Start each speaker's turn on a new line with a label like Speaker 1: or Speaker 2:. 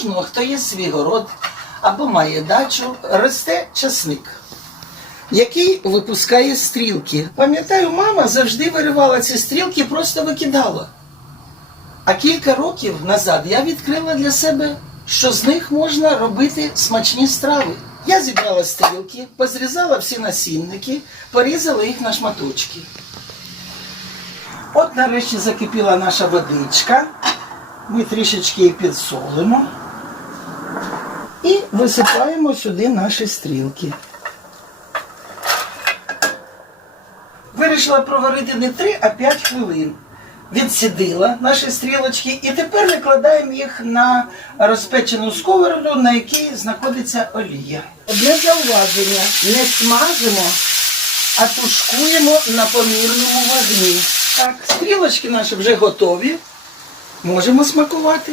Speaker 1: кожного, хто є свій город або має дачу, росте часник, який випускає стрілки. Пам'ятаю, мама завжди виривала ці стрілки просто викидала. А кілька років назад я відкрила для себе, що з них можна робити смачні страви. Я зібрала стрілки, позрізала всі насінники, порізала їх на шматочки. От нарешті закипіла наша водичка. Ми трішечки її підсолимо і висипаємо сюди наші стрілки. Вирішила проварити не 3, а 5 хвилин. Відсідила наші стрілочки і тепер викладаємо їх на розпечену сковороду, на якій знаходиться олія. Одне зауваження: не смажимо, а тушкуємо на помірному вогні. Так, стрілочки наші вже готові. Можемо смакувати.